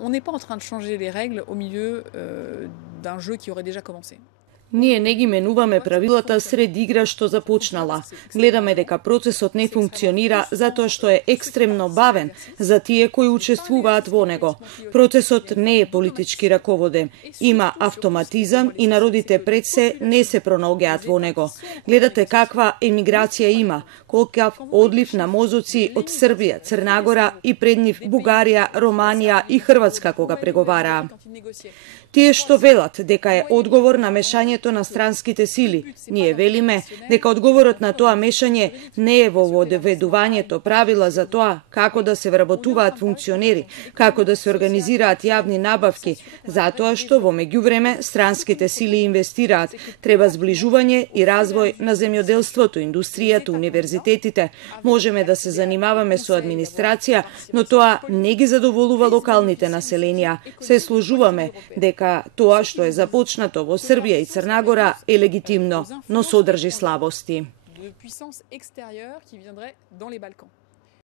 On n'est pas en train de changer les règles au milieu d'un jeu qui aurait déjà commencé. Ние не ги менуваме правилата сред игра што започнала. Гледаме дека процесот не функционира затоа што е екстремно бавен за тие кои учествуваат во него. Процесот не е политички раководен. Има автоматизам и народите пред се не се пронаоѓаат во него. Гледате каква емиграција има, колкав одлив на мозоци од Србија, Црнагора и пред нив Бугарија, Романија и Хрватска кога преговараа. Тие што велат дека е одговор на мешањето на странските сили, ние велиме дека одговорот на тоа мешање не е во доведувањето правила за тоа како да се вработуваат функционери, како да се организираат јавни набавки, затоа што во меѓувреме странските сили инвестираат, треба зближување и развој на земјоделството, индустријата, универзитетите. Можеме да се занимаваме со администрација, но тоа не ги задоволува локалните населенија. Се сложуваме дека тоа што е започнато во Србија и Црнагора е легитимно, но содржи слабости.